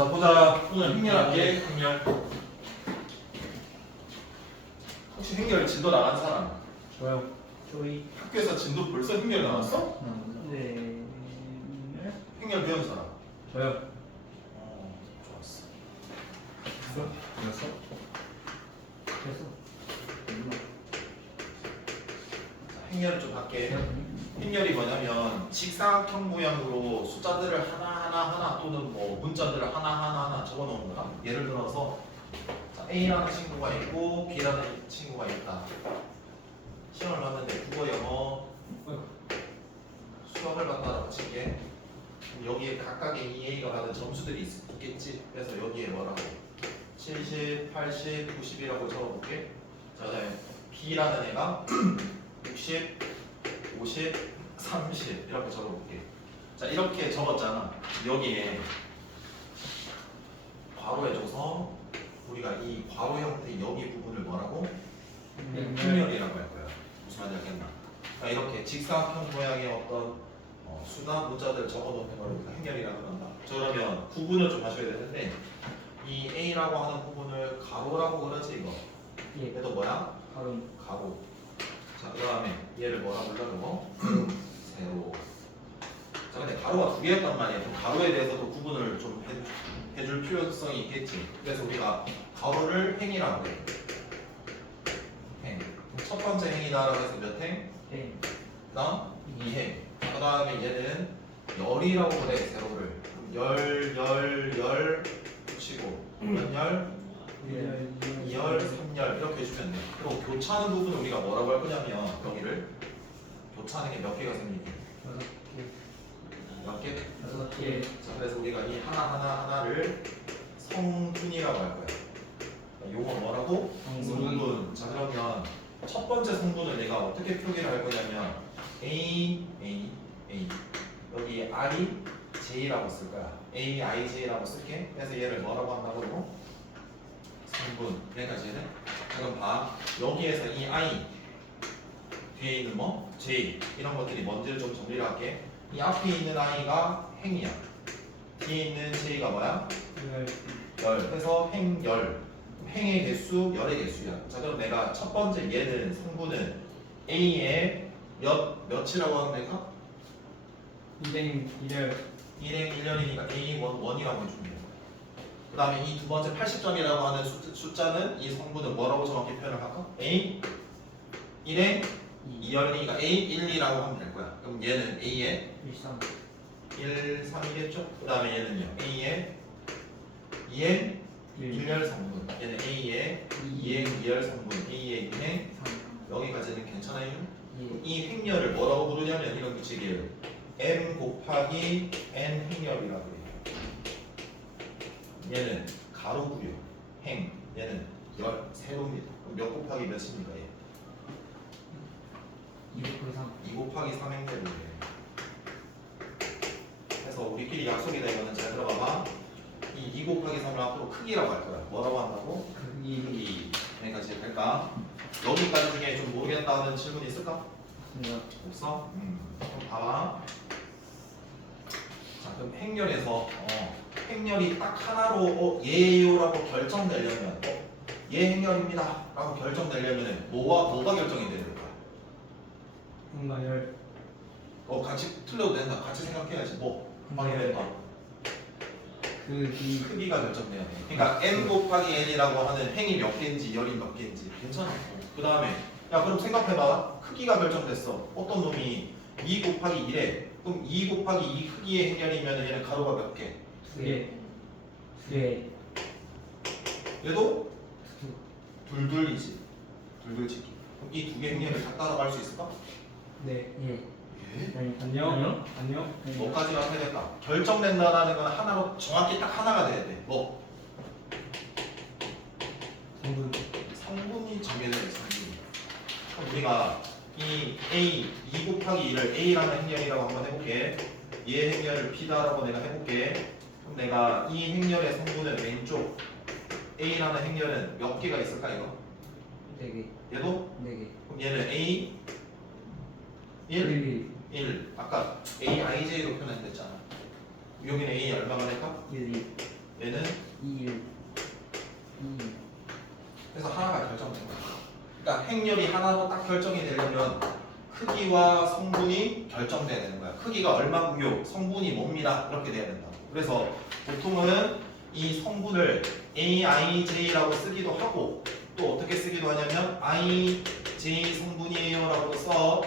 자 보자. 오늘 행렬할게. 행렬. 혹시 행렬 진도 나간 사람? 저요. 저희 학교에서 진도 벌써 행렬 나왔어? 네. 행렬 배운 사람? 저요. 좋았어. 됐어? 그래서 행렬을 좀 할게. 행렬이 뭐냐면 직사각형 모양으로 숫자들을 하나 또는 뭐 문자들을 하나 적어 놓은 거야. 예를 들어서 자, A라는 친구가 있고 B라는 친구가 있다. 시험을 봤는데 국어, 영어, 수학을 갖다가 붙일게. 여기에 각각의 이 A가 받은 점수들이 있겠지. 그래서 여기에 뭐라고 70, 80, 90이라고 적어볼게. 자, 그다음에 B라는 애가 60, 50, 30 이렇게 적어볼게. 자, 이렇게 적었잖아. 여기에 괄호해줘서 우리가 이 괄호 형태 여기 부분을 뭐라고? 행렬이라고 할 거야. 무슨 말인지 알겠나? 그러니까 이렇게 직사각형 모양의 어떤 수나 문자들 적어놓는 걸 우리가 행렬이라고 한다. 자, 그러면 구분을 좀 하셔야 되는데 이 A라고 하는 부분을 가로라고 그러지 이거. 예. 얘도 뭐야? 바로 가로. 자, 그 다음에 얘를 뭐라 불러요? 세로. 자, 근데 가로가 두 개였단 말이야. 좀 가로에 대해서도 구분을 좀 해줄 필요성이 있겠지. 그래서 우리가 가로를 행이라고 해. 행. 첫 번째 행이다라고 해서 몇 행? 네. 그다음 2행. 그 다음에 얘는 열이라고 그래, 세로를. 열 붙이고 몇 열? 2열, 3열 이렇게 해주면 돼. 그리고 교차하는 부분을 우리가 뭐라고 할 거냐면 여기를 교차하는 게 몇 개가 생기게? 몇 개? 6개. 자, 그래서 우리가 이 하나를 성분이라고 할 거야. 요거 뭐라고? 성분. 자, 그러면 첫 번째 성분을 내가 어떻게 표기를 할 거냐면 A 여기 I, J라고 쓸 거야. A, I, J라고 쓸게. 그래서 얘를 뭐라고 한다고요? 성분. 여기까지 해야 돼? 그럼 봐. 여기에서 이 I 뒤에 있는 뭐? J 이런 것들이 뭔지를 좀 정리를 할게. 이 앞에 있는 I가 행이야. 뒤에 있는 J가 뭐야? 열. 그래서 행열. 행의 개수, 열의 개수야. 자, 그럼 내가 첫 번째 얘는 성분은 A의 몇이라고 하면 될까? 200, 1열. 1행 1년이니까 A11이라고 해주면 돼요. 그 다음에 이 두 번째 80점이라고 하는 숫자는 이 성분은 뭐라고 정확히 표현을 할까? A 1행 2열이니까 A12라고 하면 될 거야. 그럼 얘는 A의 13. 1, 3이겠죠? 그 다음에 얘는요 A의 2행 1열 성분. 얘는 A의 2행 2열 성분. A의 2행 3. 여기까지는 괜찮아요? 예. 이 행렬을 뭐라고 부르냐면 이런 규칙이에요. M 곱하기 N 행렬이라고 해요. 얘는 가로고요. 행. 얘는 세로입니다. 그럼 몇 곱하기 몇입니까? 얘? 293. 2 곱하기 3 행렬이에요. 그래서 우리끼리 약속이다. 이거는 잘 들어봐봐. 이 2 곱하기 3을 앞으로 크기라고 할 거야. 뭐라고 한다고? 크기. 여기까지 할까? 여기까지 중에 좀 모르겠다는 질문이 있을까? 없어? 그럼 봐봐. 자, 그럼 행렬에서 행렬이 딱 하나로 얘예요라고 결정되려면 얘 행렬입니다 라고 결정되려면 뭐가 결정이 돼야 될까? 뭔가 열. 같이 틀려도 된다. 같이 생각해야지. 뭐 확인해봐. 크기가 결정돼야 돼. 그러니까 n 곱하기 n이라고 하는 행이 몇 개인지 열이 몇 개인지 괜찮아. 그 다음에 야 그럼 생각해봐. 크기가 결정됐어. 어떤 놈이 2 곱하기 1에 그럼 2 곱하기 2 크기의 행렬이면 얘는 가로가 몇 개? 2개. 2개. 얘도? 둘둘이지. 둘둘치기. 그럼 이 두 개 행렬을 다 따라갈 수 있을까? 네. 예. 예? 안녕. 뭐까지나 해야 될까? 결정된다라는 건 하나로 정확히 딱 하나가 돼야 돼. 뭐? 성분. 성분이 정해져야 돼. 성분이. 그럼 우리가 이 A 2 곱하기 1을 A라는 행렬이라고 한번 해볼게. 얘 행렬을 B다라고 내가 해볼게. 그럼 내가 이 행렬의 성분은 왼쪽 A라는 행렬은 몇 개가 있을까 이거? 4개. 얘도? 4개. 그럼 얘는 A 1 아까 AIJ로 표현됐잖아. 여기는 A 얼마가 될까? 1, 2. 얘는 2, 1, 2. 그래서 하나가 결정된 거야. 그러니까 행렬이 하나로 딱 결정이 되려면 크기와 성분이 결정돼야 되는 거야. 크기가 얼마고요, 성분이 뭡니다. 그렇게 돼야 된다고. 그래서 보통은 이 성분을 AIJ라고 쓰기도 하고 또 어떻게 쓰기도 하냐면 IJ 성분이에요 라고 써.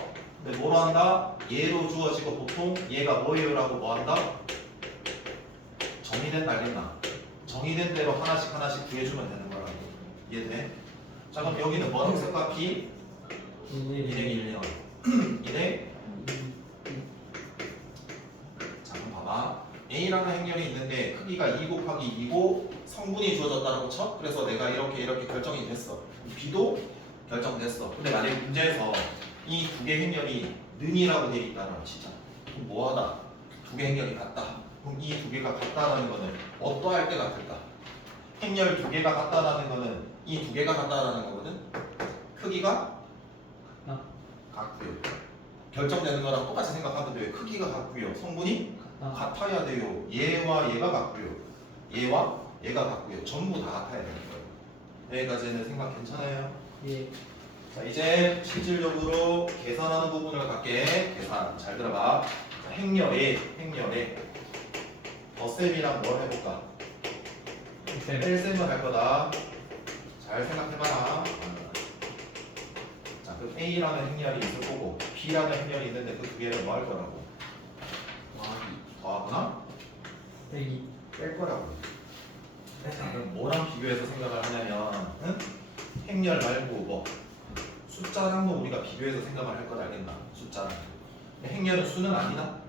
근데 뭐로 한다? 얘로 주어지고 보통 얘가 뭐예요 라고 뭐 한다? 정의된 알겠나? 정의된 대로 하나씩 하나씩 구해주면 되는 거라고. 이해돼? 자 그럼 여기는 뭐라고 생각하? B 1, 1행 1, 1령 1행. 자 그럼 봐봐. A라는 행렬이 있는데 크기가 2 곱하기 2고 성분이 주어졌다고 쳐? 그래서 내가 이렇게 결정이 됐어. B도 결정됐어. 근데 만약에 문제에서 이 두 개 행렬이 는이라고 되어 있다라고 치자. 그럼 뭐하다? 두 개 행렬이 같다. 그럼 이 두 개가 같다라는 거는 어떠할 때 같을까? 행렬 두 개가 같다라는 거는 이 두 개가 같다라는 거거든. 크기가 같고요. 결정되는 거랑 똑같이 생각하면 돼요. 크기가 같고요. 성분이 같아야 돼요. 얘와 얘가 같고요. 얘와 얘가 같고요. 전부 다 같아야 되는 거예요. 여기까지는 생각 괜찮아요? 예. 자 이제 실질적으로 계산하는 부분을 갈게. 계산 잘 들어봐. 자, 행렬에 덧셈이랑 뭘 해볼까? 뺄셈을 할 거다. 잘 생각해봐라. 자 그럼 A라는 행렬이 있을 거고 B라는 행렬이 있는데 그 두 개를 뭐 할 거라고? 더하거나 빼기. 뺄 거라고. 자 그럼 뭐랑 비교해서 생각을 하냐면 행렬 말고 뭐 숫자랑 거 우리가 비교해서 생각을 할 거다 알겠나? 숫자랑. 행렬은 수는 아니다.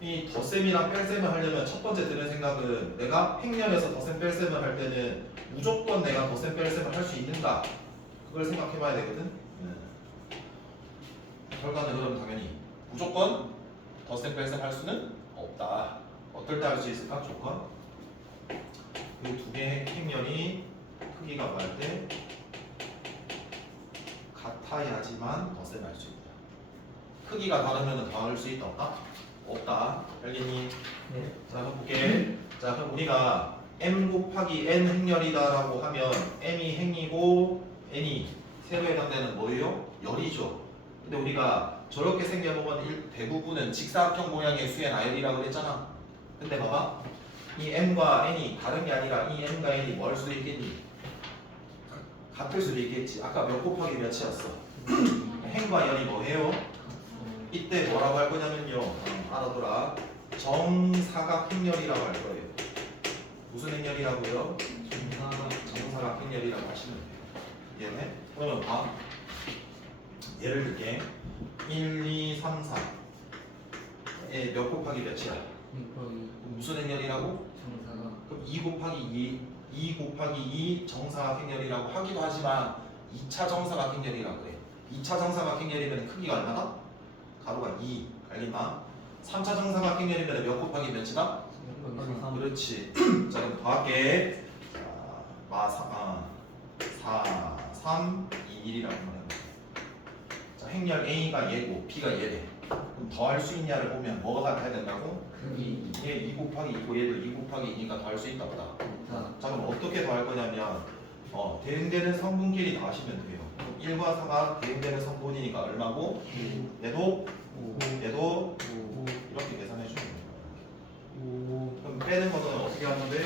이 덧셈이랑 뺄셈을 하려면 첫 번째 드는 생각은 내가 행렬에서 덧셈 뺄셈을 할 때는 무조건 내가 덧셈 뺄셈을 할 수 있는가? 그걸 생각해 봐야 되거든. 결과는 그럼 당연히 무조건 덧셈 뺄셈 할 수는 없다. 어떨 때 할 수 있을까? 조건. 이 두 개의 행렬이 크기가 뭐할 때 같아야지만 덧셈할 수 있다. 크기가 다르면 더할 수 있다 없다? 없다. 알겠니? 네. 자 한번 볼게. 자 그럼 우리가 m 곱하기 n 행렬이다라고 하면 m이 행이고 n이 세로 해당되는 뭐예요? 열이죠. 근데 우리가 저렇게 생겨보면 대부분은 직사각형 모양의 수의 나열이라고 그랬잖아. 근데 봐봐. 이 m과 n이 다른 게 아니라 이 m과 n이 뭘 수도 있겠니? 같을 수도 있겠지. 아까 몇 곱하기 몇이었어? 행과 열이 뭐해요? 이때 뭐라고 할 거냐면요. 알아둬라. 정사각 행렬이라고 할 거예요. 무슨 행렬이라고요? 정사각 행렬이라고 하시면 돼요. 이해네? 그러면 봐. 예를 들게 1, 2, 3, 4. 몇 곱하기 몇이야? 무슨 행렬이라고? 정사가. 그럼 2 곱하기 2 곱하기 2 정사각 행렬이라고 하기도 하지만 2차 정사각 행렬이라고 해. 2차 정사각 행렬이면 크기가 얼마다? 가로가 2. 알겠나? 3차 정사각 행렬이면 몇 곱하기 몇이다? 그렇지. 자 그럼 더할게. 자, 4, 3, 2, 1이라고 말하는 거야. 자 행렬 A가 얘고 B가 얘래. 그럼 더할 수 있냐를 보면 뭐가 같아야 된다고? 얘 2 곱하기 2고 얘도 2 곱하기 2니까 더할 수 있다 없다. 자 그럼 어떻게 더할 거냐면 대응되는 성분끼리 더하시면 돼요. 1과 4가 대응되는 성분이니까 얼마고? 얘도 이렇게 계산해 주면 돼요. 그럼 빼는 거는 어떻게 하면 돼?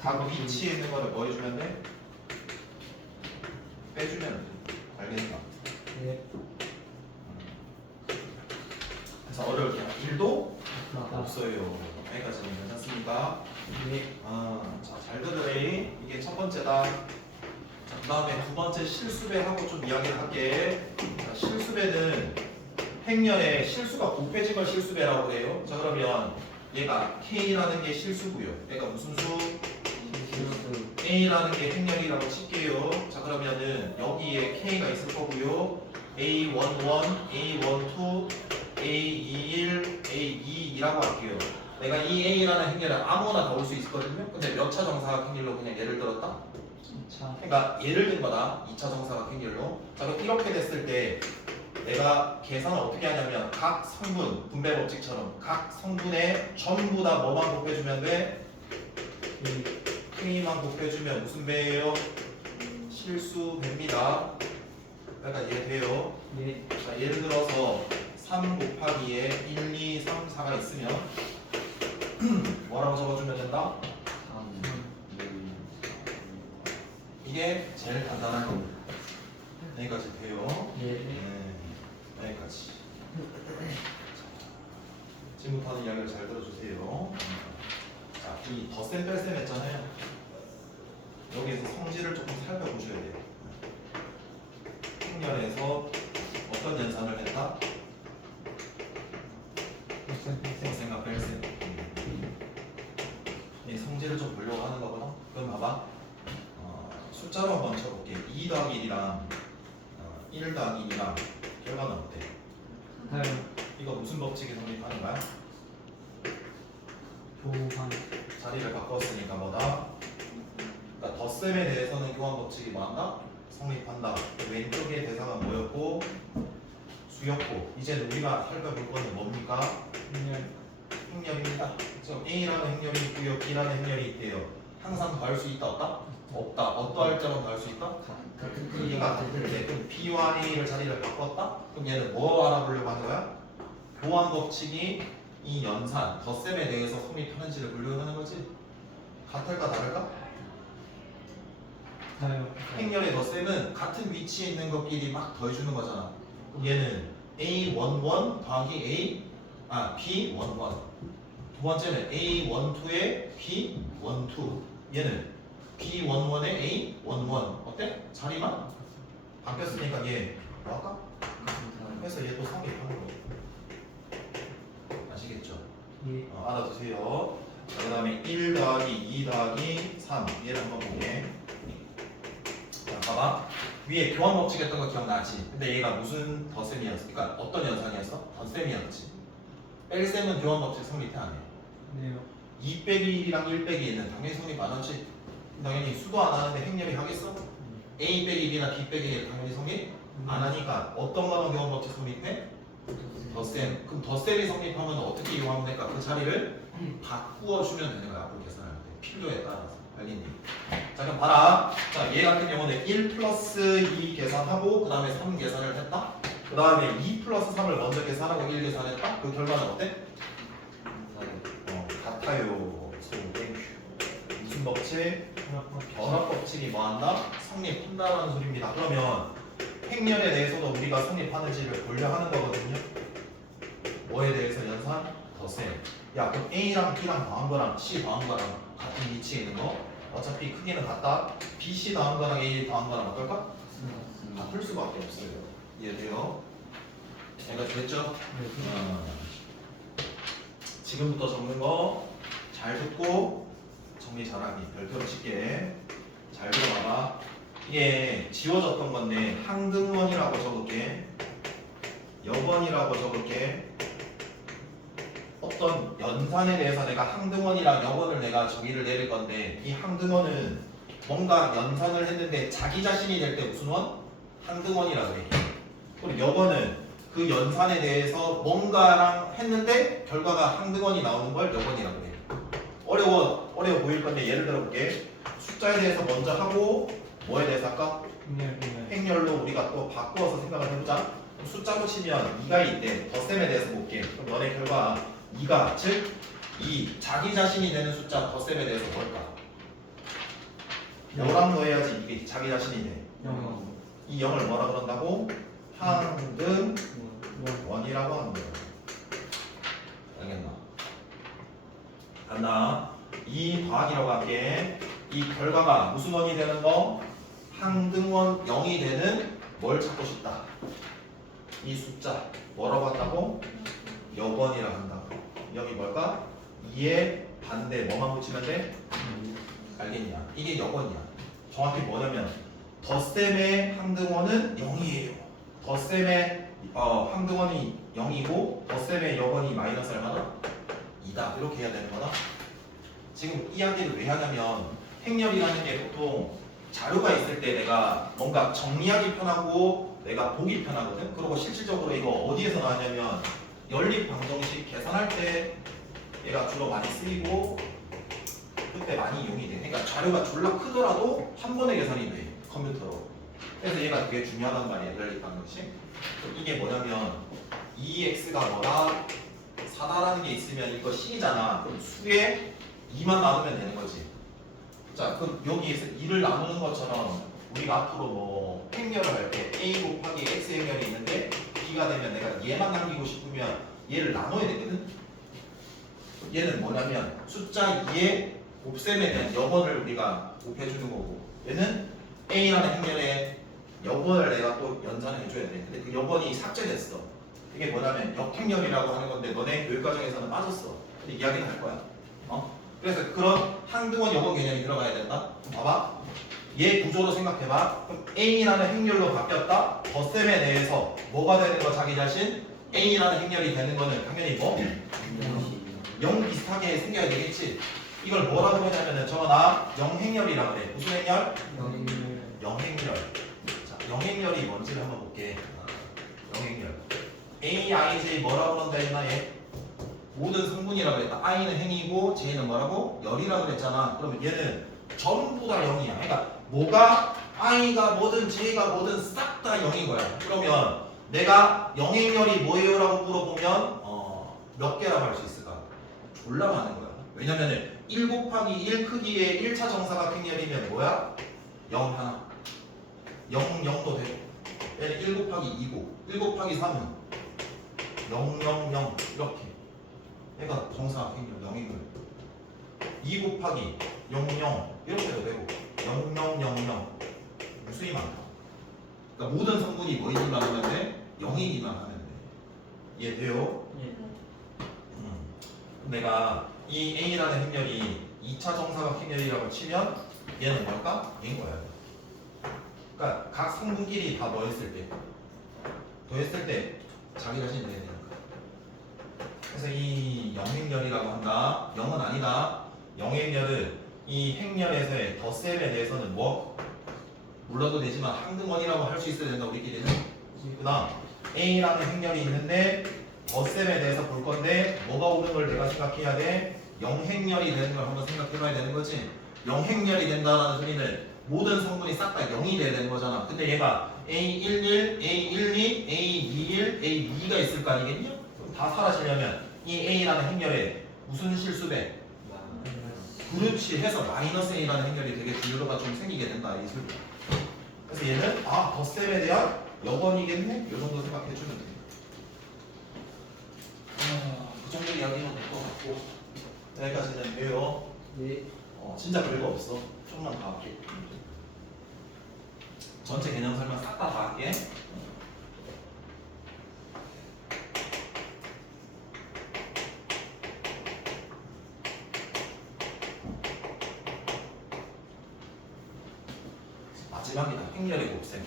각 위치에 있는 거를 뭐 해주면 돼? 빼주면 돼. 알겠나? 네. 그래서 어려울 게 1도 나가. 없어요. 여기까지는 괜찮습니까? 네. 자, 잘 들으래. 이게 첫 번째다. 자, 그 다음에 두 번째 실수배하고 좀 이야기를 할게. 자, 실수배는 행렬에 실수가 곱해진 걸 실수배라고 해요. 자, 그러면 얘가 K라는 게 실수고요. 얘가 무슨 수? A라는 게 행렬이라고 칠게요. 자, 그러면은 여기에 K가 있을 거고요. A11, A12, A21, A22라고 할게요. 내가 이 A라는 행렬을 아무거나 넣을 수 있거든요. 근데 몇 차 정사각 행렬로 그냥 예를 들었다? 2차. 그러니까 예를 든 거다. 2차 정사각 행렬로. 자 그럼 이렇게 됐을 때 내가 계산을 어떻게 하냐면 각 성분 분배 법칙처럼 각 성분에 전부 다 뭐만 곱해주면 돼? K만 곱해주면 무슨 배예요? 실수 배입니다. 그러니까 이해돼요? 네. 자, 예를 들어서 3 곱하기에 1, 2, 3, 4가 있으면 뭐라고 적어주면 된다? 이게 제일 간단한 겁니다. 여기까지 돼요. 여기까지. 지금부터는 이야기를 잘 들어주세요. 자, 이 덧셈 뺄셈 했잖아요. 여기에서 성질을 조금 살펴보셔야 돼요. 행렬에서 어떤 연산을 했다? 덧셈과 뺄셈. 이 성질을 좀 보려고 하는 거거든. 그럼 봐봐. 숫자로 한번 쳐볼게. 2 더하기 1이랑 1 더하기 2랑 결과는 어때? 다요. 이거 무슨 법칙이 성립하는 거야? 교환. 자리를 바꿨으니까 뭐다? 그러니까 덧셈에 대해서는 교환 법칙이 뭐한다? 성립한다. 왼쪽의 대상은 뭐였고 수였고 이제는 우리가 살펴볼 거는 뭡니까? 행렬입니다. 지금 A라는 행렬이 있고요, B라는 행렬이 있대요. 항상 더할 수 있다 없다? 없다. 어떠할 점은 더할 수 있다? B가 같은데 그럼 B와 A를 자리를 바꿨다? 그럼 얘는 뭐 알아보려고 하는 거야? 교환 법칙이 이 연산, 덧셈에 대해서 성립하는지를 보려고 하는 거지? 같을까 다를까? 다요. 행렬의 덧셈은 같은 위치에 있는 것끼리 막 더해주는 거잖아. 그럼 얘는 A11 더하기 B11. 두 번째는 A12에 B12. 얘는 B11에 A11. 어때? 자리만 바뀌었으니까 얘 뭐 할까? 그래서 얘 또 성립하는 거예요. 아시겠죠? 예. 알아두세요. 그 다음에 1 더하기 2 더하기 3 얘를 한번 보게. 자, 봐봐. 위에 교환 법칙 했던 거 기억나지? 근데 얘가 무슨 덧셈이었어? 그러니까 어떤 연산이었어? 덧셈이었지. 뺄셈은 교환 법칙 성립해 안 해? 네요. 2 빼기 1이랑 1 빼기 1은 당연히 성립 안 하지. 당연히 수도 안 하는데 행렬이 하겠어? A 빼기 1이나 B 빼기 1 당연히 성립 안 하니까 어떤 거만 교환 법칙 성립해? 덧셈. 그럼 덧셈이 성립하면 어떻게 이용하면 될까? 그 자리를 바꾸어 주면 되는 거야. 앞으로 계산할 때 필요에 따라서. 알겠니? 자 그럼 봐라. 자 얘 같은 경우는 1 플러스 2 계산하고 그 다음에 3 계산을 했다. 그 다음에 2 플러스 3을 먼저 계산하고 1 계산했다. 그 결과는 어때? 같아요. 땡큐. 무슨 법칙? 결합 법칙이 뭐한다? 성립한다라는 소리입니다. 그러면 행렬에 대해서도 우리가 성립하는지를 고려하는 거거든요. 뭐에 대해서 연산? 덧셈. 야 그럼 A랑 B랑 더한 거랑 C 더한 거랑 같은 위치에 있는 거 어차피 크기는 같다. B, C 더한 거랑 A 더한 거랑 어떨까? 같을 수밖에 없어요. 이해돼요? 얘가 됐죠? 지금부터 적는 거 잘 듣고 정리 잘하기. 별표로 칠게. 잘 들어봐봐. 이게 지워졌던 건데 항등원이라고 적을게. 여번이라고 적을게. 어떤 연산에 대해서 내가 항등원이랑 여번을 내가 정의를 내릴 건데 이 항등원은 뭔가 연산을 했는데 자기 자신이 될 때 무슨 원? 항등원이라 그래. 그리고 여번은 그 연산에 대해서 뭔가랑 했는데 결과가 항등원이 나오는 걸 여번이라 그래. 어려워 보일 건데 예를 들어 볼게. 숫자에 대해서 먼저 하고 뭐에 대해서 할까? 행렬로 우리가 또 바꾸어서 생각을 해보자. 숫자로 치면 2가 있대. 덧셈에 대해서 볼게. 그럼 너네 결과 2가 즉 이 자기 자신이 되는 숫자 덧셈에 대해서 뭘까? 0랑 넣어야지 이게 자기 자신이 돼. 이 0을 뭐라 그런다고? 항등원이라고 하는 거야. 알겠나? 간다. 2 더하기라고 할게. 이 결과가 무슨 원이 되는 거? 항등원 0이 되는 뭘 찾고 싶다. 이 숫자 뭐라고 한다고? 여번이라고 한다고. 여기 뭘까? 2의 반대 뭐만 붙이면 돼? 알겠냐? 이게 여번이야. 정확히 뭐냐면 덧셈의 항등원은 0이에요. 덧셈의 항등원이 0이고 덧셈의 여번이 마이너스 얼마나? 2다. 이렇게 해야 되는 거다. 지금 이야기를 왜 하냐면 행렬이라는 게 보통 자료가 있을 때 내가 뭔가 정리하기 편하고 내가 보기 편하거든. 그리고 실질적으로 이거 어디에서 나왔냐면 연립 방정식 계산할 때 얘가 주로 많이 쓰이고 그때 많이 이용이 돼. 그러니까 자료가 졸라 크더라도 한 번에 계산이 돼 컴퓨터로. 그래서 얘가 되게 중요하단 말이야 연립 방정식. 이게 뭐냐면 2x가 뭐다 4다라는 게 있으면 이거 C잖아. 그럼 수에 2만 나누면 되는 거지. 자, 그럼 여기에서 2를 나누는 것처럼 우리가 앞으로 뭐 행렬을 할 때 A 곱하기 X 행렬이 있는데 B가 되면 내가 얘만 남기고 싶으면 얘를 나눠야 되거든. 얘는 뭐냐면 숫자 2의 곱셈에 대한 여번을 우리가 곱해주는 거고 얘는 A라는 행렬에 여번을 내가 또 연산을 해줘야 돼. 근데 그 여번이 삭제됐어. 이게 뭐냐면 역행렬이라고 하는 건데 너네 교육과정에서는 빠졌어. 근데 이야기는 할 거야. 그래서 그런 한두번 여번 개념이 들어가야 된다. 봐봐. 얘 구조로 생각해봐. 그럼 A라는 행렬로 바뀌었다. 덧셈에 대해서 뭐가 되는 거 자기 자신? A라는 행렬이 되는 거는 당연히 뭐? 0 비슷하게 생겨야 되겠지. 이걸 뭐라고 하냐면은 정원아 0행렬이라고 그래. 무슨 행렬? 영행렬. 자, 영행렬이 뭔지를 한번 볼게. 영행렬. A, I, J 뭐라고 그런다 했나 얘? 모든 성분이라고 그랬다. I는 행이고 J는 뭐라고? 열이라고 그랬잖아. 그러면 얘는 전부 다 0이야. 그러니까 뭐가 I가 뭐든 J가 뭐든 싹 다 0인 거야. 그러면 내가 영행열이 뭐예요? 라고 물어보면 몇 개라고 할 수 있을까? 졸라 많은 거야. 왜냐면은 1 곱하기 1 크기의 1차 정사각행렬이면 뭐야? 0 하나 0, 0도 되고 얘는 1 곱하기 2고 1 곱하기 3은 0, 0, 0 이렇게 얘가 정사각행렬 영행렬 2 곱하기 0, 0 이렇게도 되고 0, 0, 0, 0 무수히 많다. 그러니까 모든 성분이 뭐이기만 하면 돼? 0이기만 하면 돼. 이해돼요? 예. 내가 이 A라는 행렬이 2차 정사각행렬이라고 치면 얘는 뭘까? 얘인 거야. 그러니까 각 성분끼리 다 더했을 때 더했을 때 자기 자신이 돼야 되는 거야. 그래서 이 영행렬이라고 한다. 0은 아니다. 영행렬은 이 행렬에서의 덧셈에 대해서는 뭐? 몰라도 되지만 항등원이라고 할 수 있어야 된다 우리끼리는. 그 다음 A라는 행렬이 있는데 덧셈에 대해서 볼 건데 뭐가 오는 걸 내가 생각해야 돼? 영행렬이 되는 걸 한번 생각해봐야 되는 거지. 영행렬이 된다는 소리는 모든 성분이 싹 다 0이 돼야 되는 거잖아. 근데 얘가 A11, A12, A21, A2가 있을 거 아니겠냐? 그럼 다 사라지려면 이 A라는 행렬에 무슨 실수배? 그렇지 해서 마이너스 A라는 행렬이 되게 주요가 좀 생기게 된다 이 소리야. 그래서 얘는 덧셈에 대한 여번이겠네? 이 정도 생각해주면 돼. 그 정도 이야기는 될 것 같고 여기까지는 돼요. 네. 진짜 별거 없어. 조금만 더 할게. 전체 개념 설명 싹 다 할게. 마지막이다. 행렬의 곱셈.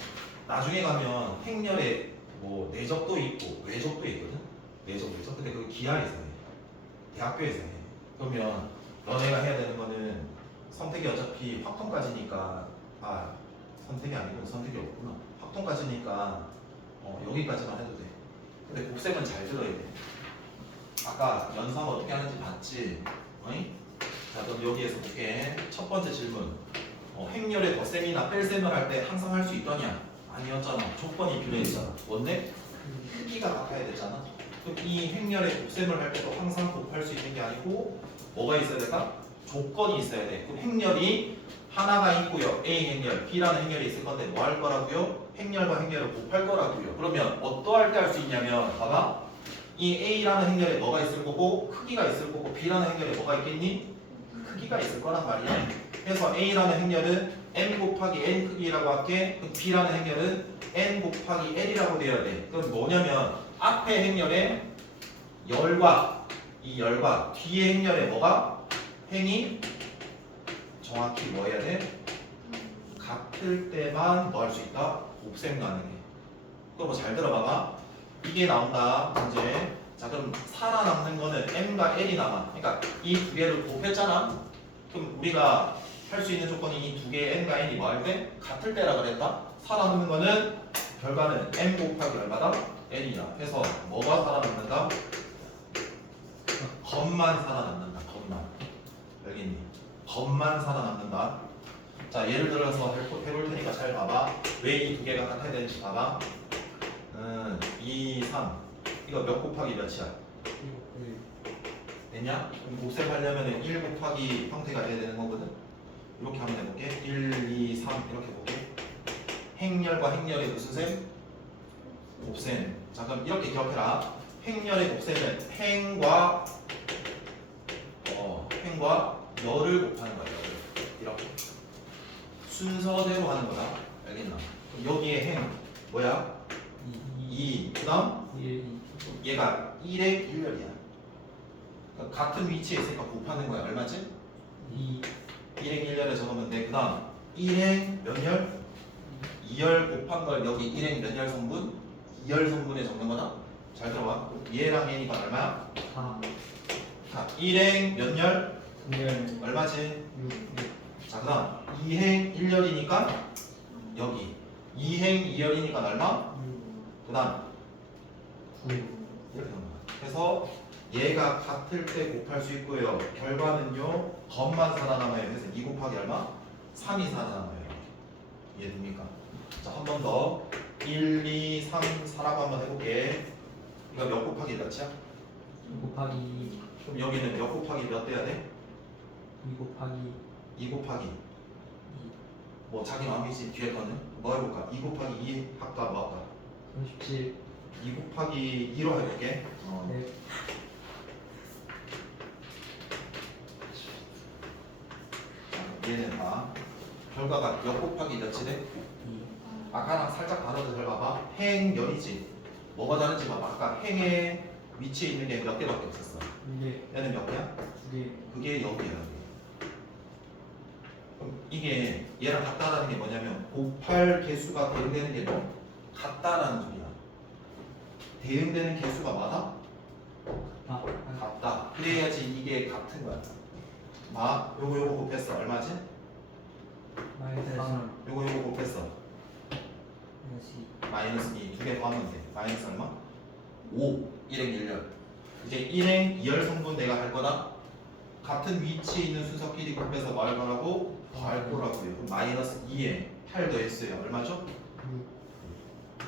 나중에 가면 행렬에 뭐 내적도 있고 외적도 있거든. 내적 외적. 근데 그거 기하에서 해. 대학교에서 해. 그러면 너네가 해야 되는 거는 선택이 어차피 확통까지니까 선택이 아니고 선택이 없구나. 확통까지니까 여기까지만 해도 돼. 근데 곱셈은 잘 들어야 돼. 아까 연산 어떻게 하는지 봤지? 어이? 자 그럼 여기에서 볼게. 첫 번째 질문. 행렬의 덧셈이나 뺄셈을 할 때 항상 할 수 있더냐? 아니었잖아. 조건이 필요했잖아. 뭔데? 크기가 같아야 됐잖아. 그럼 이 행렬의 곱셈을 할 때도 항상 곱할 수 있는 게 아니고 뭐가 있어야 될까? 조건이 있어야 돼. 그럼 행렬이 하나가 있고요. A 행렬, B라는 행렬이 있을 건데 뭐 할 거라고요? 행렬과 행렬을 곱할 거라고요. 그러면 어떠할 때 할 수 있냐면 봐봐. 이 A라는 행렬에 뭐가 있을 거고 크기가 있을 거고 B라는 행렬에 뭐가 있겠니? 크기가 있을 거란 말이야. 그래서 A라는 행렬은 M 곱하기 N 크기라고 할게. 그럼 B라는 행렬은 N 곱하기 L이라고 돼야 돼. 그럼 뭐냐면 앞에 행렬에 열과 이 열과 뒤에 행렬에 뭐가? 행이 정확히 뭐 해야 돼? 같을 때만 뭐 할 수 있다? 곱셈 가능해. 또 뭐 잘 들어봐봐. 이게 나온다. 이제 자 그럼 살아남는 거는 M과 L이 남아. 그러니까 이 두 개를 곱했잖아. 그럼 우리가 할 수 있는 조건이 이 두 개의 N과 N이 뭐 할 때? 같을 때라 그랬다. 살아남는 거는 결과는 m 곱하기 얼마다? n이다. 해서 뭐가 살아남는다? 겉만 살아남는다. 겉만. 알겠니? 겉만 살아남는다. 자, 예를 들어서 해볼 테니까 잘 봐봐. 왜 이 두 개가 같아야 되는지 봐봐. 2, 3. 이거 몇 곱하기 몇이야? 됐냐? 그럼 곱셈하려면 1 곱하기 형태가 돼야 되는 거거든? 이렇게 한번 해볼게. 1, 2, 3 이렇게 해볼게. 행렬과 행렬의 무슨 셈? 곱셈. 자, 그럼 이렇게 기억해라. 행렬의 곱셈은 행과 열을 곱하는 거야. 열을. 이렇게 순서대로 하는 거다. 알겠나? 그럼 여기에 행 뭐야? 2. 그다음 1, 얘가 1의 1열이야. 그러니까 같은 위치에 있으니까 곱하는 거야. 얼마지? 2, 1행 1열에 적으면 돼. 그 다음 1행 몇 열? 2열 곱한 걸 여기 1행 몇 열 성분? 2열 성분에 적는 거다. 잘 들어봐. 얘랑 얘니까 얼마야? 4, 자, 1행 몇 열? 3열, 얼마지? 6, 자, 그 다음 2행 1열이니까 여기 2행 2열이니까 얼마? 6, 그 다음 9, 이렇게 적는 거야. 그래서 얘가 같을 때 곱할 수 있고요. 결과는요. 겉만 살아남아요. 그래서 2 곱하기 얼마? 3이 살아남아요. 이해됩니까? 자, 한 번 더. 1, 2, 3, 4라고 한번 해볼게. 이거 몇 곱하기 몇이야? 2 곱하기 그럼 여기는 몇 곱하기 몇 돼야 돼? 2 곱하기 2 곱하기 뭐 자기 마음이지. 뒤에 거는 뭐 해볼까? 2 곱하기 2 할까 뭐 할까? 37, 2 곱하기 2로 해볼게. 네, 자, 얘는 봐. 결과가 몇 곱하기 몇이 돼? 2, 아까랑 살짝 다르다. 잘 봐봐. 행열이지. 뭐가 다른지 봐봐. 아까 행의 위치에 있는 게 몇 개밖에 없었어. 1개, 얘는 몇 개야? 2개, 그게 여기야. 그럼 이게 얘랑 같다라는 게 뭐냐면 곱할 개수가 대응되는 게 뭐? 같다라는 소리야. 대응되는 개수가 맞아? 아, 같다. 그래야지 이게 같은 거야. 요거 곱했어. 얼마지? 마이너스 3, 요거 곱했어. 마이너스 마이너스 2. 두 개 더하면 돼. 마이너스 얼마? 5. 1행 1열. 이제 1행 2열 성분 내가 할 거다. 같은 위치에 있는 순서끼리 곱해서 뭐 할 거라고? 더할 거라고요. 그럼 마이너스 2에 8 더했어요. 얼마죠? 6,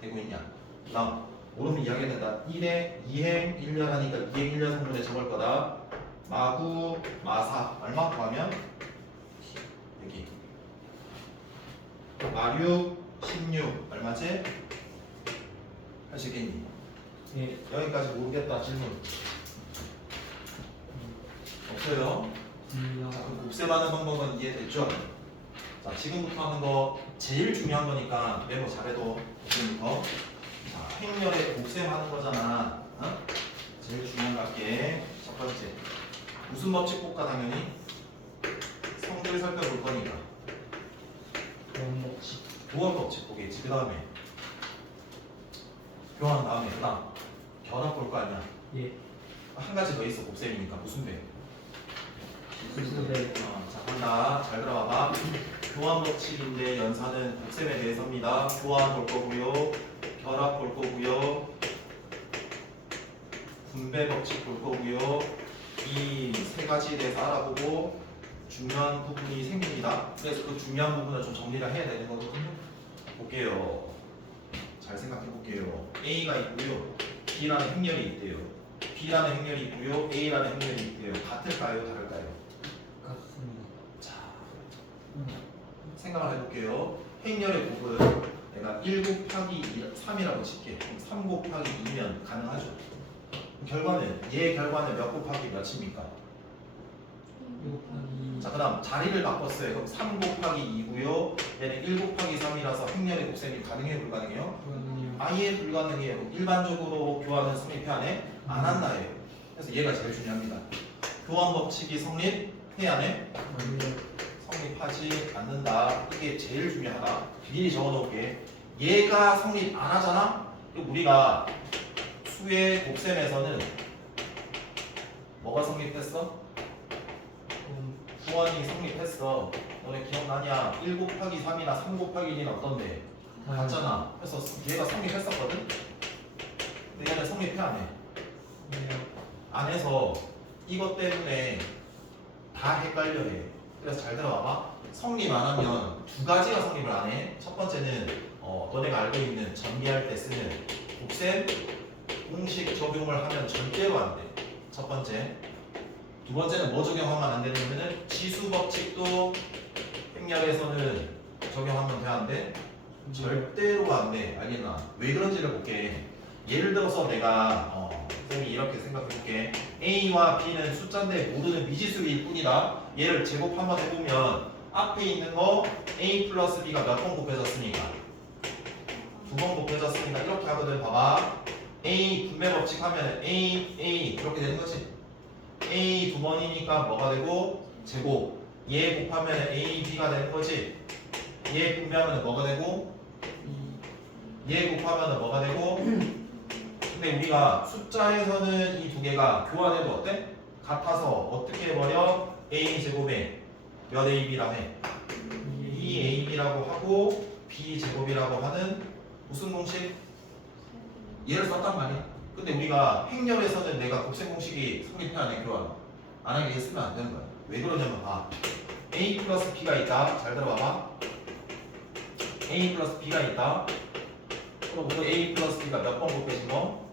되고 있냐? 다음 오름을 이야기해야 된다. 1에 2행 1열 하니까 2행 1열 성분에 적을 거다. 마구 마사 얼마 구하면? 여기 마류 16 얼마지? 할 수 있겠니? 네, 여기까지 모르겠다. 질문 없어요? 자, 그럼 곱셈하는 방법은 이해됐죠? 자, 지금부터 하는 거 제일 중요한 거니까 메모 잘해도. 지금부터 자, 행렬에 곱셈하는 거잖아. 어? 제일 중요한 거 할게. 첫 번째 무슨 법칙 볼까? 당연히 성질 살펴볼 거니까 그런 법칙, 교환 법칙 보겠지. 그 다음에 교환 다음에 그 다음 결합 볼 거 아니야. 예, 한 가지 더 있어. 곱셈이니까 무슨 배? 수배, 자, 간다. 잘 들어봐봐. 교환 법칙인데 연산은 곱셈에 대해서입니다. 교환 볼 거고요. 결합 볼 거고요. 분배 법칙 볼 거고요. 이 세 가지에 대해서 알아보고 중요한 부분이 생깁니다. 그래서 그 중요한 부분을 좀 정리를 해야 되는 거거든요. 볼게요. 잘 생각해 볼게요. A가 있고요. B라는 행렬이 있대요. B라는 행렬이 있고요. A라는 행렬이 있대요. 같을까요? 다를까요? 같습니다. 자, 생각을 해볼게요. 행렬의 곱은 내가 1 곱하기 3이라고 칠게. 그럼 3 곱하기 2면 가능하죠? 결과는 얘 결과는 몇 곱하기 몇입니까? 1 곱하기 자, 그 다음 자리를 바꿨어요. 그럼 3 곱하기 2고요. 얘는 1 곱하기 3이라서 행렬의 곱셈이 가능해요? 불가능해요? 불가능해요. 아예 불가능해요. 일반적으로 교환은 성립해 안 해? 안 한다예요. 그래서 얘가 제일 중요합니다. 교환 법칙이 성립해 안 해? 아니요. 성립하지 않는다. 이게 제일 중요하다. 미리 적어놓을게. 얘가 성립 안 하잖아? 그럼 우리가 수의 곱셈에서는 뭐가 성립했어? 교환이 성립했어. 너네 기억나냐? 1 곱하기 3이나 3 곱하기 2는 어떤데? 같잖아. 그래서 얘가 성립했었거든. 근데 얘는 성립해 안 해? 안 해서 이것 때문에 다 헷갈려 해. 그래서 잘 들어봐봐. 성립 안 하면 두 가지가 성립을 안 해. 첫 번째는 너네가 알고 있는 전기할 때 쓰는 곱셈 공식 적용을 하면 절대로 안 돼. 첫 번째. 두 번째는 뭐 적용하면 안 되냐면은 지수 법칙도 행렬에서는 적용하면 돼, 안 돼? 절대로 안 돼. 알겠나? 왜 그런지를 볼게. 예를 들어서 내가 선생님이 이렇게 생각해 볼게. A와 B는 숫자인데 모두는 미지수일 뿐이다. 얘를 제곱 한번 해보면 앞에 있는 거 A 플러스 B가 몇 번 곱해졌으니까 2번 곱해졌으니까 이렇게 하거든. 봐봐. A 분배 법칙 하면 A 이렇게 되는 거지. A 두 번이니까 뭐가 되고 제곱. 얘 곱하면 A B가 되는 거지. 얘 분배하면 뭐가 되고 얘 곱하면 뭐가 되고. 근데 우리가 숫자에서는 이 두 개가 교환해도 어때? 같아서 어떻게 해버려? A 제곱에 몇 AB라 해? 2AB라고 하고 B 제곱이라고 하는 무슨 공식? 얘를 썼단 말이야. 근데 우리가 행렬에서는 내가 곱셈 공식이 성립해 안 해? 교환 안 하게 쓰면 안 되는 거야. 왜 그러냐면 A 플러스 B가 있다. 잘 들어봐봐. A 플러스 B가 있다. 그럼 그 A 플러스 B가 몇 번 곱해진 거?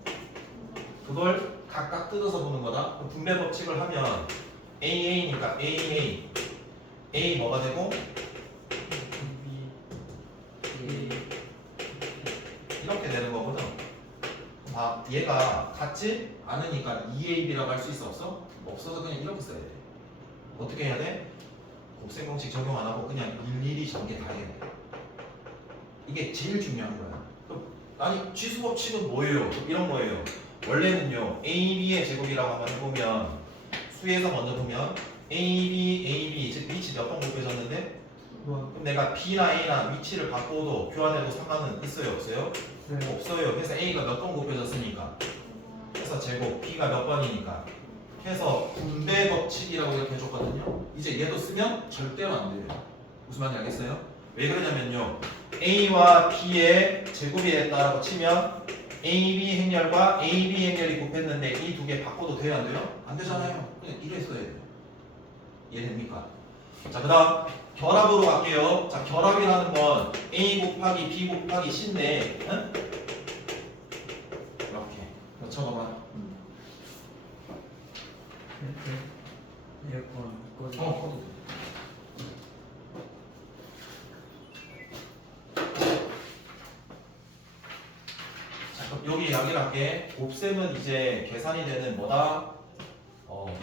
그걸 각각 뜯어서 보는 거다. 그럼 분배 법칙을 하면 AA니까 A 뭐가 되고? 이렇게 되는 거거든. 얘가 같지 않으니까 2AB라고 할 수 있어 없어? 없어서 그냥 이렇게 써야 돼. 어떻게 해야 돼? 곱셈 공식 적용 안 하고 그냥 일일이 전개 다 해야 돼. 이게 제일 중요한 거야. 그럼 아니 지수 법칙은 뭐예요? 이런 거예요. 원래는요 AB의 제곱이라고 한번 해보면 수에서 먼저 보면 AB 즉 위치 몇 번 곱해졌는데 그럼 내가 B나 A나 위치를 바꿔도 교환해도 상관은 있어요 없어요? 없어요. 그래서 A가 몇 번 곱해졌으니까 그래서 제곱 B가 몇 번이니까 해서 분배 법칙이라고 이렇게 해줬거든요. 이제 얘도 쓰면 절대로 안 돼요. 무슨 말인지 알겠어요? 왜 그러냐면요 A와 B의 제곱이 됐다라고 치면 AB 행렬과 AB 행렬이 곱했는데 이 두 개 바꿔도 돼요 안 돼요? 안 되잖아요. 그냥 이래 써야 돼요. 이해됩니까? 자 그 다음 결합으로 갈게요. 자 결합이라는 건 A 곱하기 B 곱하기 C인데 응? 이렇게 적어봐. 에어컨 꺼져. 꺼도 돼. 여기 이야기를 할게. 곱셈은 이제 계산이 되는 뭐다?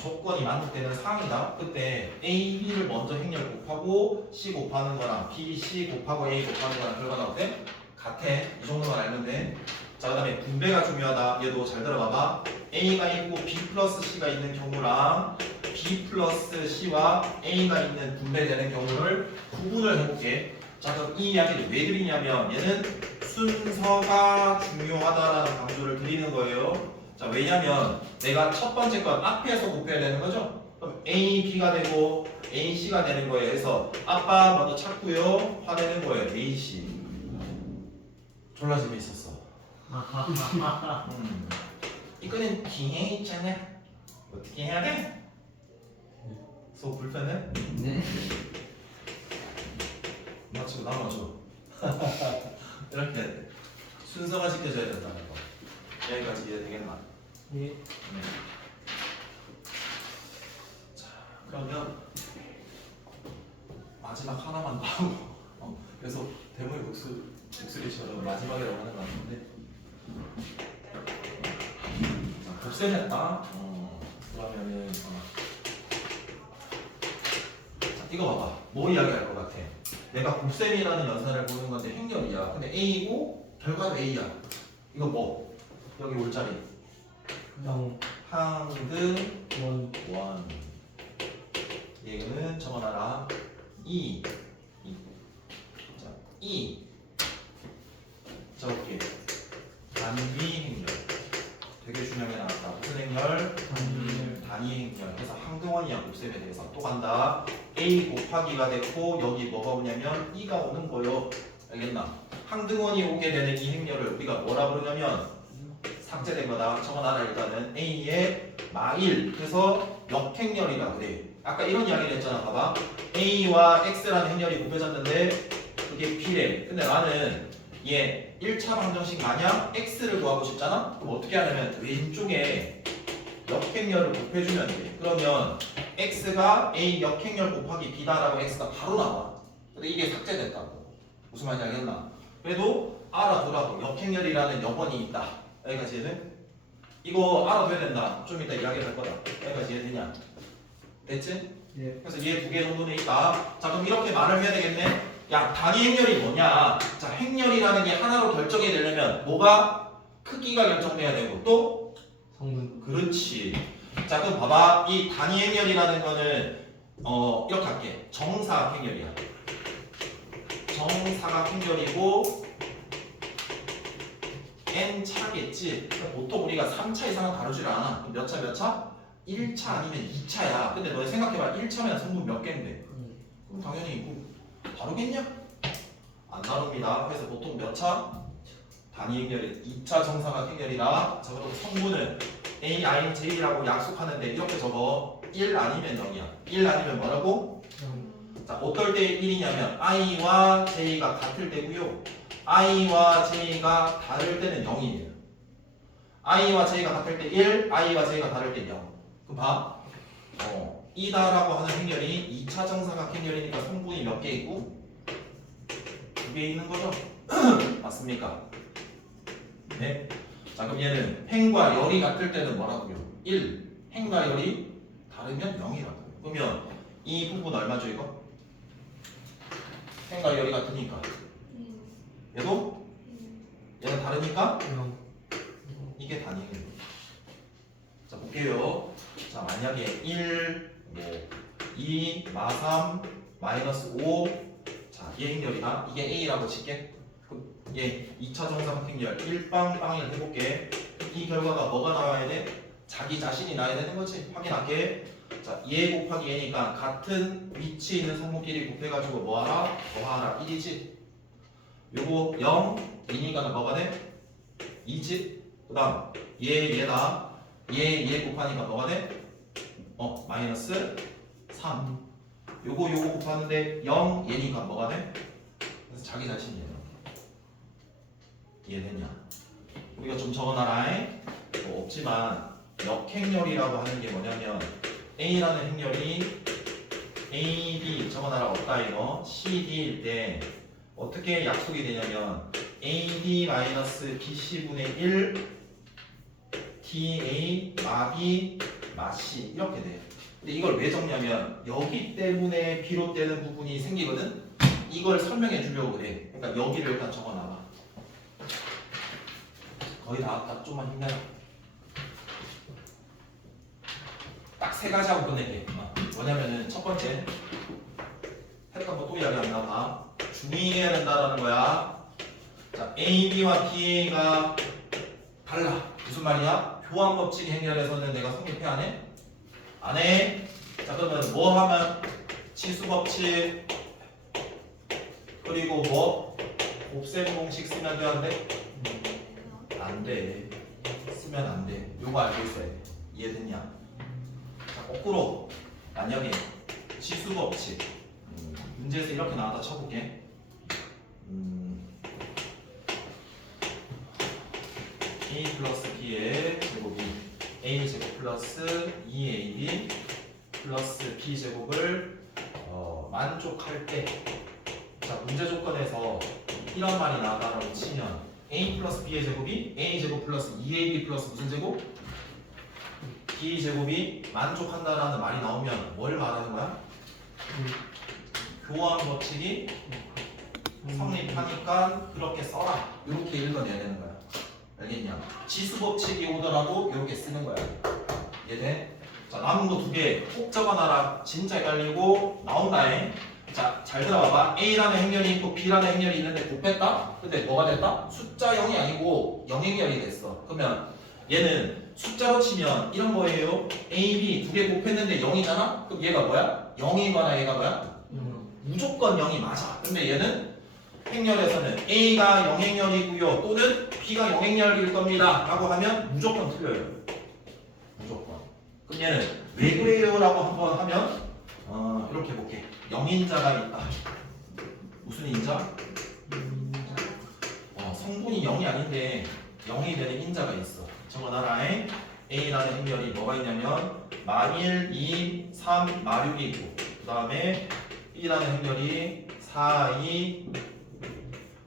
조건이 만족되는 상이다. 그때 A, B를 먼저 행렬 곱하고 C 곱하는 거랑 B, C 곱하고 A 곱하는 거랑 결과는 어때? 같아. 이 정도만 알면 돼. 자, 그 다음에 분배가 중요하다. 얘도 잘 들어봐봐. A가 있고 B 플러스 C가 있는 경우랑 B 플러스 C와 A가 있는 분배되는 경우를 구분을 해볼게. 자, 그럼 이 이야기를 왜 드리냐면 얘는 순서가 중요하다라는 강조를 드리는 거예요. 자, 왜냐면 내가 첫 번째 건 앞에서 곱해야 되는 거죠. 그럼 A, B가 되고 A, C가 되는 거예요. 그래서 아빠 먼저 찾고요. 화내는 거예요. A, C. 졸라 재미있었어. 이거는 기회 있잖아. 어떻게 해야 돼? 속 불편해? 네. 맞추고 나 맞춰. 이렇게 해야 돼. 순서가 지켜져야 된다는 거. 여기까지 이해되겠나? 네. 자, 그러면 마지막 하나만 더 하고 그래서 대모의 목소리처럼 마지막이라고 하는 것 같은데 자, 곱셈했다. 그러면은 자, 이거 봐봐. 뭐 이야기할 것 같아? 내가 곱셈이라는 연산을 보는 건데 행렬이야. 근데 A고 결과도 A야. 이거 뭐? 여기 올자리 항등 원 얘는 적어놔라. 자, 적을게. 단위 행렬 되게 중요하게 나왔다. 무슨 행렬? 단위 행렬. 그래서 항등원이야. 곱셈에 대해서 또 간다. A 곱하기가 됐고 여기 뭐가 오냐면 E가 오는 거요. 알겠나? 항등원이 오게 되는 이 행렬을 우리가 뭐라 부르냐면 삭제된 거다. 적어놔라. 일단은 A의 마일. 그래서 역행렬이라 그래. 아까 이런 이야기를 했잖아. 봐봐. A와 X라는 행렬이 곱해졌는데 그게 P래. 근데 나는 얘 1차 방정식 마냥 X를 구하고 싶잖아? 그럼 어떻게 하냐면 왼쪽에 역행렬을 곱해주면 돼. 그러면 X가 A 역행렬 곱하기 B다라고 X가 바로 나와. 근데 이게 삭제됐다고. 무슨 말인지 알겠나? 그래도 알아두라고. 역행렬이라는 여번이 있다. 여기까지 이해돼? 이거 알아둬야 된다. 좀 이따 이야기를 할 거다. 여기까지 이해되냐? 됐지? 예. 그래서 얘 두 개 정도는 있다. 자, 그럼 이렇게 말을 해야 되겠네. 야, 단위 행렬이 뭐냐? 자, 행렬이라는 게 하나로 결정이 되려면 뭐가 크기가 결정돼야 되고 또 성분. 그렇지. 자, 그럼 봐봐. 이 단위 행렬이라는 거는 이렇게 할게. 정사각 행렬이야. 정사각 행렬이고 n차겠지. 보통 우리가 3차 이상은 다루질 않아. 그럼 몇 차 몇 차? 1차 아니면 2차야. 근데 너 생각해봐. 1차면 성분 몇 개인데? 그럼 당연히 이거 다루겠냐? 안 다룹니다. 그래서 보통 몇 차? 단위 행렬이 2차 정사각 행렬이라. 자, 그럼 성분은 A, I, J라고 약속하는데 이렇게 적어. 1 아니면 0이야. 1 아니면 뭐라고? 자, 어떨 때 1이냐면 I와 J가 같을 때고요. I와 J가 다를 때는 0이에요. I와 J가 같을 때 1, I와 J가 다를 때 0. 그럼 봐. 이다라고 하는 행렬이 2차 정사각 행렬이니까 성분이 몇 개 있고? 2개 있는 거죠? 맞습니까? 네. 자, 그럼 얘는 행과 열이 같을 때는 뭐라고요? 1. 행과 열이 다르면 0이라고요. 그러면 이 부분 얼마죠 이거? 행과 열이 같으니까. 얘도? 얘는 다르니까? 이게 단위행렬. 자, 볼게요. 자, 만약에 1, 2, 마3, 마이너스 5. 자, 얘 행렬이다. 이게 A라고 칠게. 그럼 얘 2차 정사각 행렬 1빵빵을 해볼게. 이 결과가 뭐가 나와야 돼? 자기 자신이 나야 되는 거지. 확인할게. 자, 얘 곱하기 얘니까 같은 위치에 있는 성분끼리 곱해가지고 뭐하라? 더하라. 1이지. 요거 0, 2니까 뭐가 돼? 2지. 그 다음 얘다. 얘 곱하니까 뭐가 돼? 마이너스 3. 요거 곱하는데 0, 얘니까 뭐가 돼? 그래서 자기 자신이에요. 이해되냐? 우리가 좀 적어놔라. 뭐 없지만 역행렬이라고 하는 게 뭐냐면 A라는 행렬이 A, B 적어놔라. 없다 이거. C, D일 때 어떻게 약속이 되냐면 AD-BC분의 1 TA 마B 마C 이렇게 돼요. 근데 이걸 왜 적냐면 여기 때문에 비롯되는 부분이 생기거든. 이걸 설명해 주려고 그래. 그러니까 여기를 일단 적어놔봐. 거의 다 왔다. 좀만 힘내라. 딱 세 가지 하고 끝낼게. 뭐냐면은 첫 번째 했던 거 또 이야기한다. 봐. 주의해야 된다라는 거야. 자, A, B와 B가 달라. 무슨 말이야? 교환 법칙 행렬에서는 내가 성립해 안 해? 안 해. 자, 그러면 뭐 하면 치수 법칙 그리고 뭐 곱셈 공식 쓰면 돼? 안 돼? 안 돼. 쓰면 안 돼. 요거 알고 있어야 돼. 이해됐냐? 자, 거꾸로 만약에 치수 법칙 문제에서 이렇게 나왔다 쳐볼게. A 플러스 B의 제곱이 A 제곱 플러스 2AB 플러스 B 제곱을 만족할 때, 자, 문제 조건에서 이런 말이 나왔다라고 치면 A 플러스 B의 제곱이 A 제곱 플러스 2AB 플러스 무슨 제곱? B 제곱이 만족한다라는 말이 나오면 뭘 말하는 거야? 교환 법칙이 성립하니까 그렇게 써라. 이렇게 읽어내야 되는 거야. 알겠냐? 지수 법칙이 오더라도 이렇게 쓰는 거야. 이해돼? 자, 남은 거 두 개 꼭 적어놔라. 진짜 헷갈리고 나온다잉. 자, 잘 들어봐봐. A라는 행렬이 있고 B라는 행렬이 있는데 곱했다? 근데 뭐가 됐다? 숫자 0이 아니고 0행렬이 됐어. 그러면 얘는 숫자로 치면 이런 거예요. A, B 두 개 곱했는데 0이잖아? 그럼 얘가 뭐야? 0이거나 얘가 뭐야? 무조건 0이 맞아. 근데 얘는 행렬에서는 A가 영행렬이고요 또는 B가 영행렬일 겁니다 라고 하면 무조건 틀려요. 무조건. 그럼 얘는 왜 그래요? 라고 한번 하면 이렇게 해볼게. 영인자가 있다. 무슨 인자? 성분이 0이 아닌데 0이 되는 인자가 있어. 적어놔라에 A라는 행렬이 뭐가 있냐면 마1, 2, 3, 마6이 있고 그 다음에 B라는 행렬이 4, 2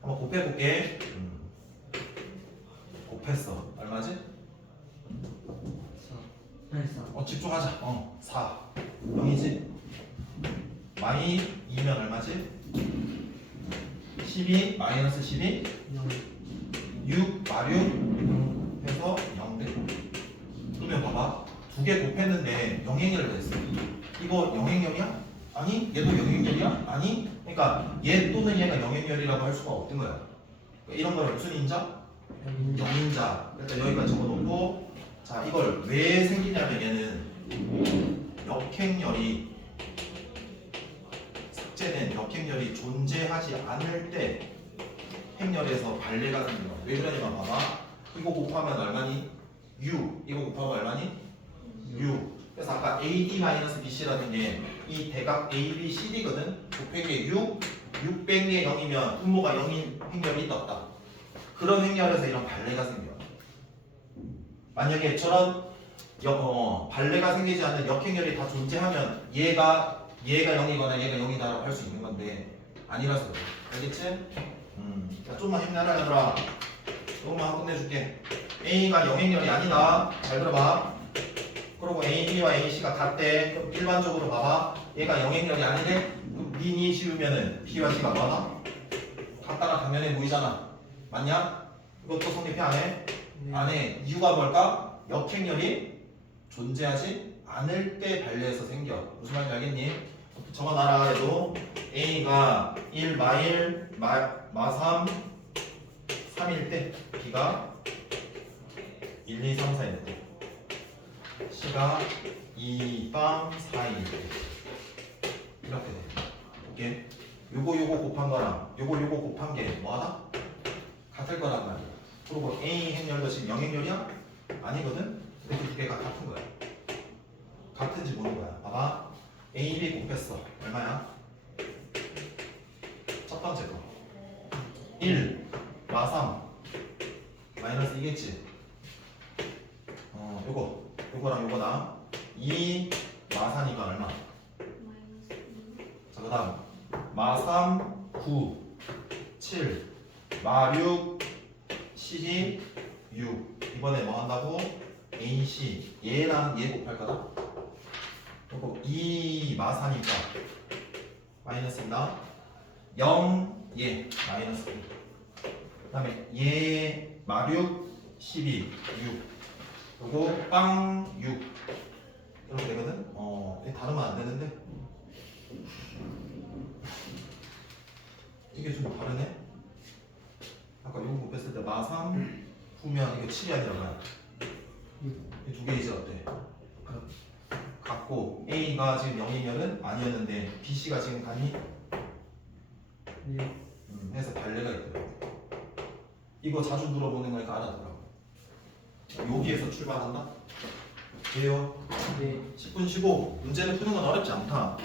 한번 곱해볼게. 곱했어. 얼마지? 4 집중하자. 4 0이지? 마이 2면 얼마지? 12 마이너스 12 0 6 마륙 0 해서 0 돼. 그러면 봐봐. 두 개 곱했는데 영행렬을 했어. 이거 영행렬이야? 아니 얘도 영행렬이야? 아니. 그러니까 얘 또는 얘가 영행렬이라고 할 수가 없는 거야. 그러니까 이런 거는 무슨 인자? 영인자. 일단 여기까지 적어놓고 자 이걸 왜 생기냐면 얘는 역행렬이 삭제된 역행렬이 존재하지 않을 때 행렬에서 발레가 생겨. 왜 그러냐면 봐봐. 이거 곱하면 얼마니? 6. 이거 곱하면 얼마니? 6. 그래서 아까 AD-BC라는 게 이 대각 ABCD거든. 곱하기 6, 600에 0이면 분모가 0인 행렬이 있다 없다. 그런 행렬에서 이런 발레가 생겨. 만약에 저런 발레가 생기지 않는 역행렬이 다 존재하면 얘가 0이거나 얘가 0이다라고 할 수 있는 건데 아니라서 그래. 알겠지? 자, 좀만 힘내라 얘들아. 조금만 하고 끝내줄게. A가 영행렬이 아니다. 잘 들어봐. 그리고 AB와 AC가 같대. 그럼 일반적으로 봐봐. 얘가 영행렬이 아니래. 그럼 니니 씌우면은 B와 C가 뭐하나? 같다가 당연히 보이잖아. 맞냐? 이것도 성립해 안 해? 안 해. 이유가 뭘까? 역행렬이 존재하지 않을 때 발레에서 생겨. 무슨 말인지 알겠니? 적어놔라 해도 A가 1, 마1, 마3, 3일 때 B가 1, 2, 3, 4일 때 C가 2, 3, 4일 때 이렇게 돼. 오케이? 요거 곱한 거랑 요거 곱한 게 뭐하다? 같을 거란 말이야. 그리고 A 행렬도 지금 영행렬이야? 아니거든? 근데 그 두 개가 같은 거야. 같은지 모르는 거야. 봐봐. A, B 곱했어. 얼마야? 첫 번째 거. 1, 마3 마이너스 이겠지? 요거랑 요거나 2, 마4니까 얼마? 자, 그 다음 마3, 9, 7 마6, 12, 6 이번에 뭐 한다고? AC 얘랑 얘 곱할 거다. 그리고 2 마4니까 마이너스입니다. 0 얘 마이너스 2. 그 다음에 얘 마6 12 6 그리고 빵 6 이렇게 되거든. 이게 다르면 안 되는데 이게 좀 다르네. 아까 요거 곱했을 때 마3 후면 이게 7이 아니라 뭐야? 이 두 개 이제 어때? 같고 A가 지금 0이면은 아니었는데 BC가 지금 같니? 해서 발레가 있더라고. 이거 자주 물어보는 거니까 알아두라고. 여기에서 출발한다? 돼요? 네. 10분 쉬고 문제를 푸는 건 어렵지 않다.